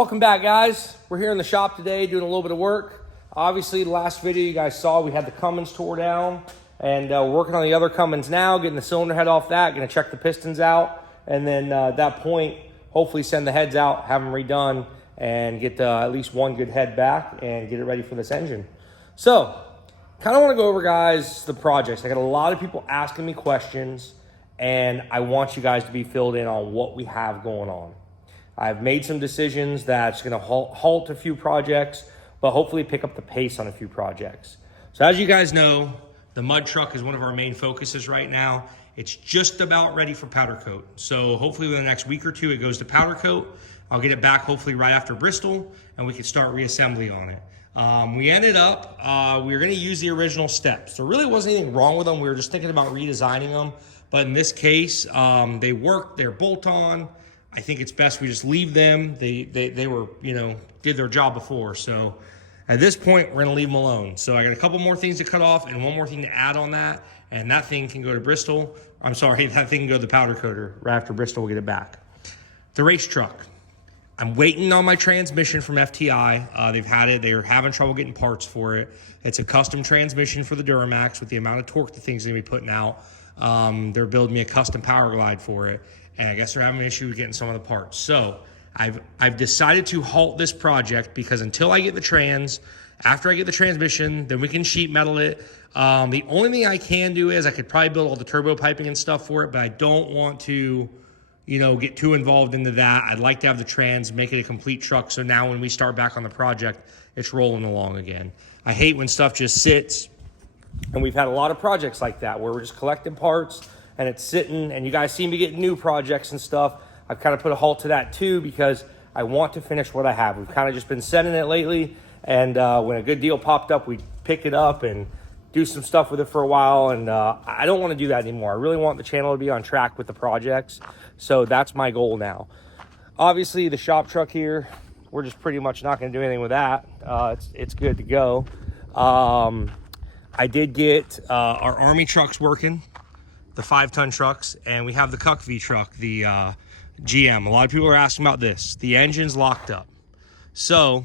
Welcome back, guys. We're here in the shop today doing a little bit of work. Obviously, the last video you guys saw, we had the Cummins tore down, and we're working on the other Cummins now, getting the cylinder head off that, going to check the pistons out, and then at that point, hopefully send the heads out, have them redone, and get at least one good head back and get it ready for this engine. So, kind of want to go over, guys, the projects. I got a lot of people asking me questions, and I want you guys to be filled in on what we have going on. I've made some decisions that's going to halt a few projects, but hopefully pick up the pace on a few projects. So as you guys know, the mud truck is one of our main focuses right now. It's just about ready for powder coat. So hopefully within the next week or two, it goes to powder coat. I'll get it back hopefully right after Bristol, and we can start reassembly on it. We ended up, we were going to use the original steps. There really wasn't anything wrong with them. We were just thinking about redesigning them. But in this case, they work, they're bolt-on. I think it's best we just leave them. They were, did their job before. So at this point, we're gonna leave them alone. So I got a couple more things to cut off and one more thing to add on that. And that thing can go to Bristol. I'm sorry, that thing can go to the powder coater. Right after Bristol, we'll get it back. The race truck. I'm waiting on my transmission from FTI. They've had it, they're having trouble getting parts for it. It's a custom transmission for the Duramax with the amount of torque the thing's gonna be putting out. They're building me a custom power glide for it. And I guess they're having an issue with getting some of the parts. So I've decided to halt this project because until I get the trans, after I get the transmission, then we can sheet metal it. The only thing I can do is I could probably build all the turbo piping and stuff for it, but I don't want to, get too involved into that. I'd like to have the trans, make it a complete truck. So now when we start back on the project, it's rolling along again. I hate when stuff just sits. And we've had a lot of projects like that where we're just collecting parts and it's sitting, and you guys seem to get new projects and stuff. I've kind of put a halt to that too because I want to finish what I have. We've kind of just been sending it lately, and when a good deal popped up, we'd pick it up and do some stuff with it for a while, and I don't want to do that anymore. I really want the channel to be on track with the projects, so that's my goal now. Obviously, the shop truck here, we're just pretty much not going to do anything with that. It's good to go. I did get our Army trucks working, the 5-ton trucks, and we have the Cuck V truck, the GM. A lot of people are asking about this. The engine's locked up. So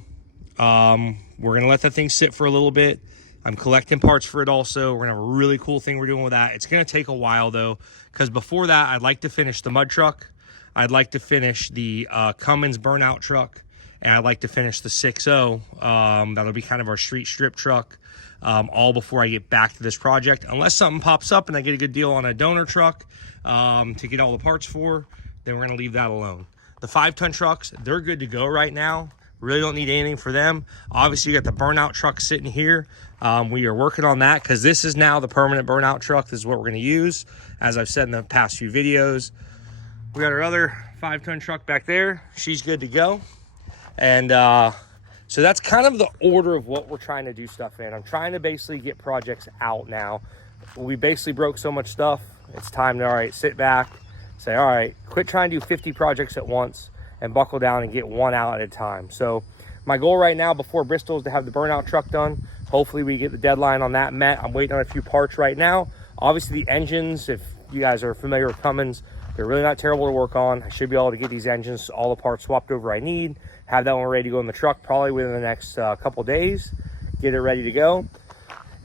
we're going to let that thing sit for a little bit. I'm collecting parts for it also. We're going to have a really cool thing we're doing with that. It's going to take a while, though, because before that, I'd like to finish the mud truck. I'd like to finish the Cummins burnout truck, and I'd like to finish the 6.0. That'll be kind of our street strip truck. All before I get back to this project. Unless something pops up and I get a good deal on a donor truck to get all the parts for, then we're going to leave that alone. The 5-ton trucks, they're good to go right now. Really don't need anything for them. Obviously, you got the burnout truck sitting here. We are working on that because this is now the permanent burnout truck. This is what we're going to use, as I've said in the past few videos. We got our other 5-ton truck back there. She's good to go. And so that's kind of the order of what we're trying to do stuff in. I'm trying to basically get projects out now. We basically broke so much stuff. It's time to, all right, sit back, say, all right, quit trying to do 50 projects at once and buckle down and get one out at a time. So my goal right now before Bristol is to have the burnout truck done. Hopefully we get the deadline on that met. I'm waiting on a few parts right now. Obviously the engines, if you guys are familiar with Cummins, they're really not terrible to work on. I should be able to get these engines, all the parts swapped over I need, have that one ready to go in the truck probably within the next couple days, get it ready to go.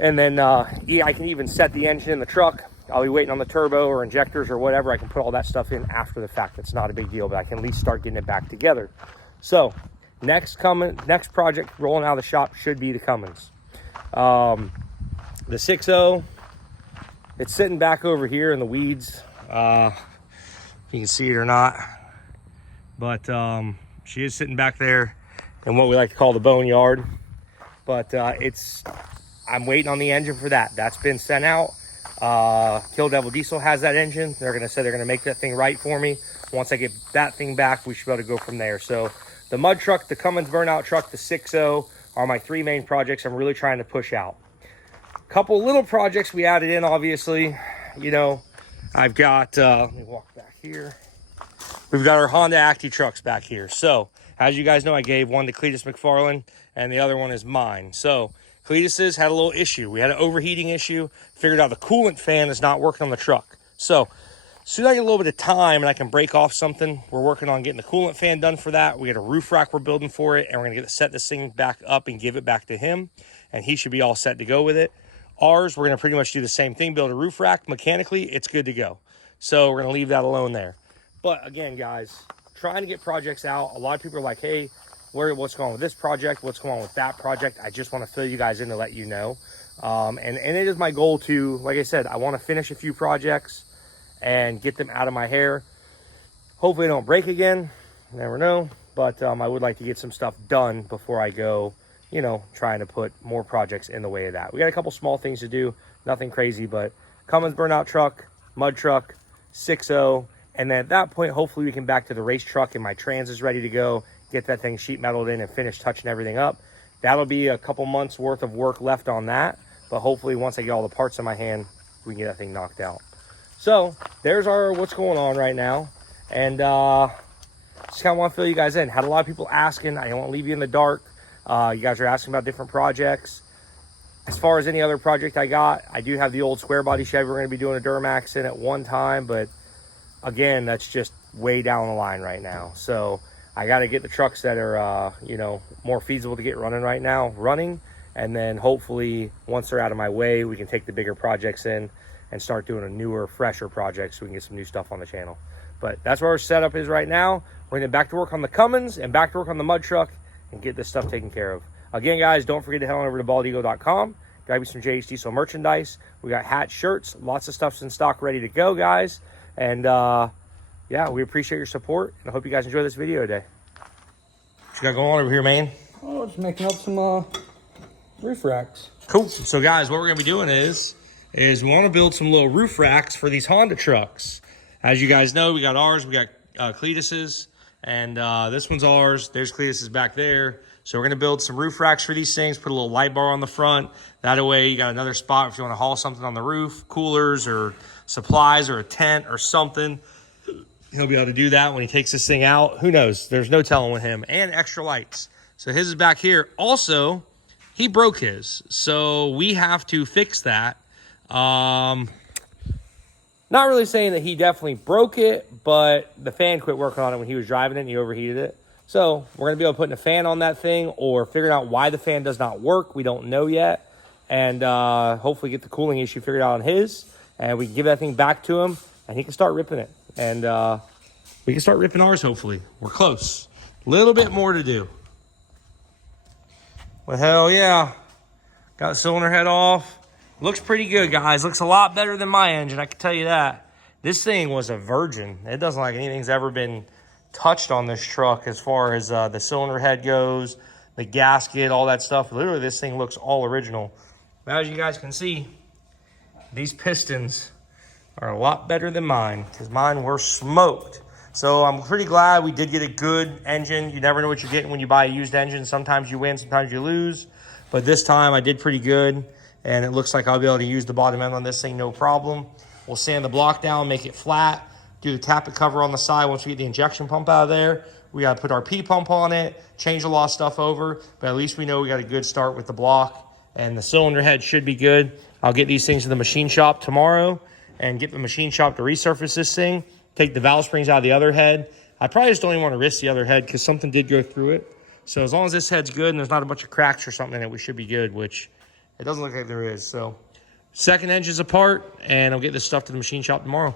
And then yeah, I can even set the engine in the truck. I'll be waiting on the turbo or injectors or whatever. I can put all that stuff in after the fact. It's not a big deal, but I can at least start getting it back together. So next project rolling out of the shop should be the Cummins. The 6.0, it's sitting back over here in the weeds. You can see it or not, but she is sitting back there in what we like to call the boneyard. But I'm waiting on the engine for that. That's been sent out. Kill Devil Diesel has that engine. They're gonna make that thing right for me. Once I get that thing back, we should be able to go from there. So the mud truck, the Cummins burnout truck, the 6.0 are my 3 main projects I'm really trying to push out. A couple little projects we added in, obviously. I've got, let me walk back here. We've got our Honda ACTY trucks back here. So, as you guys know, I gave one to Cletus McFarland, and the other one is mine. So, Cletus's had a little issue. We had an overheating issue. Figured out the coolant fan is not working on the truck. So, soon as I get a little bit of time and I can break off something, we're working on getting the coolant fan done for that. We got a roof rack we're building for it, and we're going to set this thing back up and give it back to him, and he should be all set to go with it. Ours, we're going to pretty much do the same thing, build a roof rack. Mechanically, it's good to go. So we're going to leave that alone there. But again, guys, trying to get projects out. A lot of people are like, hey, what's going on with this project? What's going on with that project? I just want to fill you guys in to let you know. And it is my goal to, like I said, I want to finish a few projects and get them out of my hair. Hopefully they don't break again. You never know. But I would like to get some stuff done before I go, you know, trying to put more projects in the way of that. We got a couple small things to do, nothing crazy, but Cummins burnout truck, mud truck, 6.0, and then at that point, hopefully we can back to the race truck and my trans is ready to go, get that thing sheet metaled in and finish touching everything up. That'll be a couple months worth of work left on that, but hopefully once I get all the parts in my hand, we can get that thing knocked out. So there's our what's going on right now, and just kind of want to fill you guys in. Had a lot of people asking. I don't want to leave you in the dark. You guys are asking about different projects. As far as any other project I got, I do have the old square body Chevy we're going to be doing a Duramax in at one time, but again, that's just way down the line right now. So I got to get the trucks that are, you know, more feasible to get running right now running, and then hopefully once they're out of my way, we can take the bigger projects in and start doing a newer, fresher project so we can get some new stuff on the channel. But that's where our setup is right now. We're going to back to work on the Cummins and back to work on the mud truck and get this stuff taken care of. Again, guys, don't forget to head on over to baldeagle.com. Grab you some JH Diesel merchandise. We got hats, shirts, lots of stuff's in stock ready to go, guys. And yeah, we appreciate your support, and I hope you guys enjoy this video today. What you got going on over here, man? Oh, just making up some roof racks. Cool. So, guys, what we're going to be doing is we want to build some little roof racks for these Honda trucks. As you guys know, we got ours, we got Cletus's, and this one's ours. There's Cletus's back there. So we're going to build some roof racks for these things, put a little light bar on the front. That way you got another spot if you want to haul something on the roof, coolers or supplies or a tent or something. He'll be able to do that when he takes this thing out. Who knows? There's no telling with him. And extra lights. So his is back here. Also, he broke his. So we have to fix that. Not really saying that he definitely broke it, but the fan quit working on it when he was driving it and he overheated it. So we're going to be able to put a fan on that thing or figuring out why the fan does not work. We don't know yet. And hopefully get the cooling issue figured out on his. And we can give that thing back to him and he can start ripping it. And we can start ripping ours, hopefully. We're close. A little bit more to do. Well, hell yeah. Got the cylinder head off. Looks pretty good, guys. Looks a lot better than my engine, I can tell you that. This thing was a virgin. It doesn't look like anything's ever been touched on this truck as far as the cylinder head goes, the gasket, all that stuff. Literally, this thing looks all original. Now, as you guys can see, these pistons are a lot better than mine because mine were smoked. So I'm pretty glad we did get a good engine. You never know what you're getting when you buy a used engine. Sometimes you win, sometimes you lose. But this time I did pretty good. And it looks like I'll be able to use the bottom end on this thing, no problem. We'll sand the block down, make it flat, do the tappet cover on the side. Once we get the injection pump out of there, we got to put our P-pump on it, change a lot of stuff over, but at least we know we got a good start with the block, and the cylinder head should be good. I'll get these things to the machine shop tomorrow and get the machine shop to resurface this thing, take the valve springs out of the other head. I probably just don't even want to risk the other head because something did go through it. So as long as this head's good and there's not a bunch of cracks or something in it, we should be good, which it doesn't look like there is. So second engine's apart, and I'll get this stuff to the machine shop tomorrow.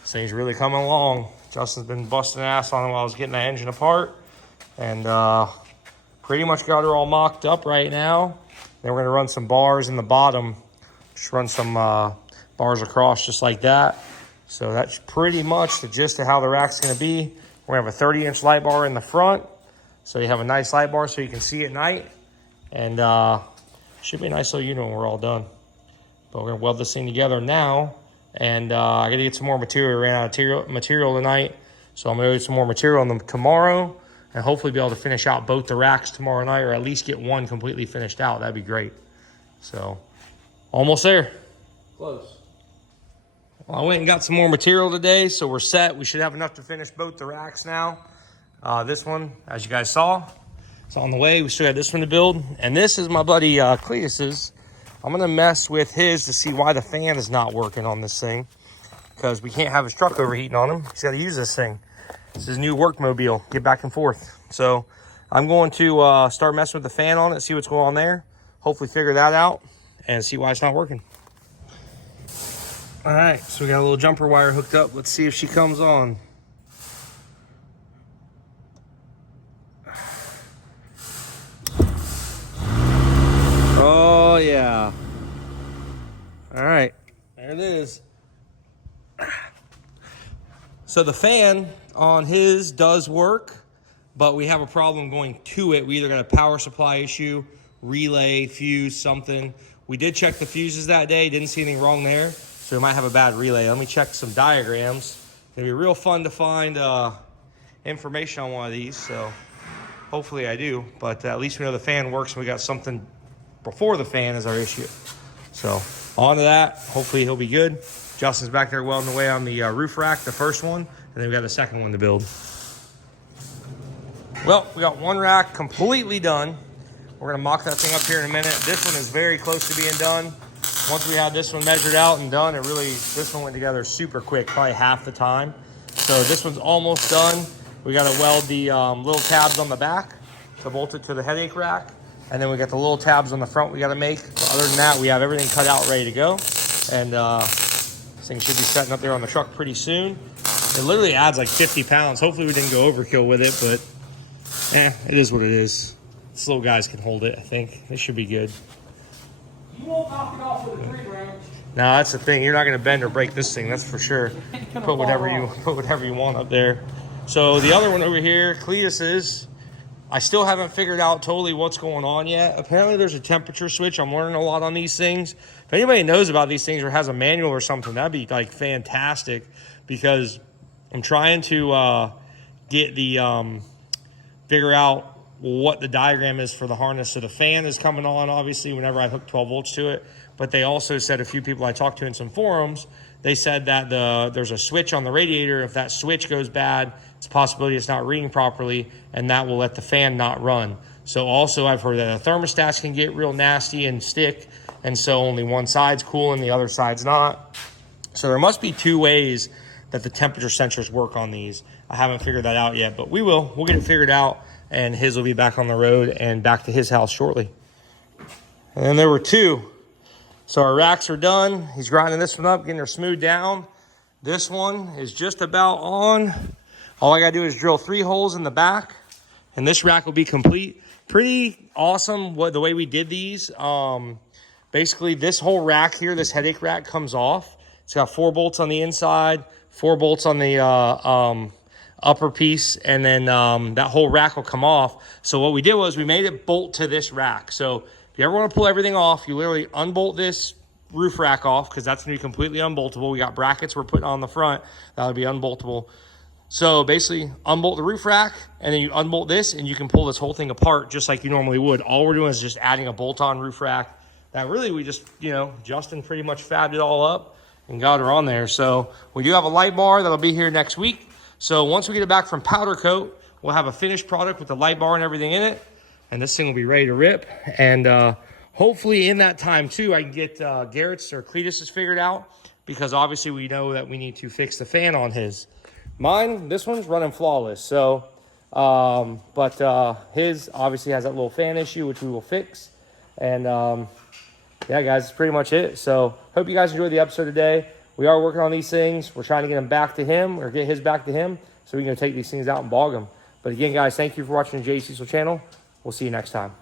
This thing's really coming along. Justin's been busting ass on it while I was getting that engine apart. And pretty much got her all mocked up right now. Then we're going to run some bars in the bottom. Just run some bars across just like that. So that's pretty much the gist of how the rack's going to be. We're going to have a 30-inch light bar in the front. So you have a nice light bar so you can see at night. And should be a nice little unit when we're all done. But we're going to weld this thing together now. And I got to get some more material. We ran out of material tonight. So I'm going to get some more material on them tomorrow. And hopefully be able to finish out both the racks tomorrow night. Or at least get one completely finished out. That'd be great. So, almost there. Close. Well, I went and got some more material today. So we're set. We should have enough to finish both the racks now. This one, as you guys saw, it's on the way. We still got this one to build. And this is my buddy Cletus's. I'm gonna mess with his to see why the fan is not working on this thing, because we can't have his truck overheating on him. He's got to use this thing. It's his new workmobile, get back and forth. So I'm going to start messing with the fan on it, see what's going on there. Hopefully figure that out and see why it's not working. All right, so we got a little jumper wire hooked up. Let's see if she comes on. Oh yeah. All right, there it is. So the fan on his does work, but we have a problem going to it. We either got a power supply issue, relay, fuse, something. We did check the fuses that day, didn't see anything wrong there. So we might have a bad relay. Let me check some diagrams. It's gonna be real fun to find information on one of these, so hopefully I do. But at least we know the fan works and we got something before the fan is our issue. So on to that, hopefully he'll be good. Justin's back there welding away on the roof rack, the first one, and then we got the second one to build. Well, we got one rack completely done. We're gonna mock that thing up here in a minute. This one is very close to being done. Once we had this one measured out and done, this one went together super quick, probably half the time. So this one's almost done. We gotta weld the little tabs on the back to bolt it to the headache rack. And then we got the little tabs on the front we gotta make. But other than that, we have everything cut out, ready to go. And this thing should be setting up there on the truck pretty soon. It literally adds like 50 pounds. Hopefully we didn't go overkill with it, but it is what it is. These little guys can hold it, I think. It should be good. You won't knock it off with a 3 wrench. No, that's the thing. You're not going to bend or break this thing, that's for sure. Put whatever you want up there. So the other one over here, Cletus's, I still haven't figured out totally what's going on yet. Apparently there's a temperature switch. I'm learning a lot on these things. If anybody knows about these things or has a manual or something, that'd be like fantastic, because I'm trying to get the figure out what the diagram is for the harness. So the fan is coming on, obviously, whenever I hook 12 volts to it. But they also said, a few people I talked to in some forums, they said that there's a switch on the radiator. If that switch goes bad, it's a possibility it's not reading properly, and that will let the fan not run. So also I've heard that the thermostats can get real nasty and stick, and so only one side's cool and the other side's not. So there must be 2 ways that the temperature sensors work on these. I haven't figured that out yet, but we will. We'll get it figured out, and his will be back on the road and back to his house shortly. And then there were 2. So our racks are done. He's grinding this one up, getting her smoothed down. This one is just about on. All I gotta do is drill 3 holes in the back, and this rack will be complete. Pretty awesome the way we did these. Basically, this whole rack here, this headache rack, comes off. It's got 4 bolts on the inside, 4 bolts on the upper piece, and then that whole rack will come off. So what we did was we made it bolt to this rack. So if you ever want to pull everything off, you literally unbolt this roof rack off, because that's going to be completely unboltable. We got brackets we're putting on the front that'll be unboltable. So basically unbolt the roof rack, and then you unbolt this, and you can pull this whole thing apart just like you normally would. All we're doing is just adding a bolt-on roof rack that really we just, Justin pretty much fabbed it all up and got her on there. So we do have a light bar that'll be here next week. So once we get it back from powder coat, we'll have a finished product with the light bar and everything in it, and this thing will be ready to rip. And hopefully in that time too, I can get Garrett's or Cletus's figured out, because obviously we know that we need to fix the fan on his. Mine, this one's running flawless. So, but his obviously has that little fan issue, which we will fix. And yeah, guys, that's pretty much it. So hope you guys enjoyed the episode today. We are working on these things. We're trying to get them back to him, or get his back to him, so we can go take these things out and bog them. But again, guys, thank you for watching the J Cecil channel. We'll see you next time.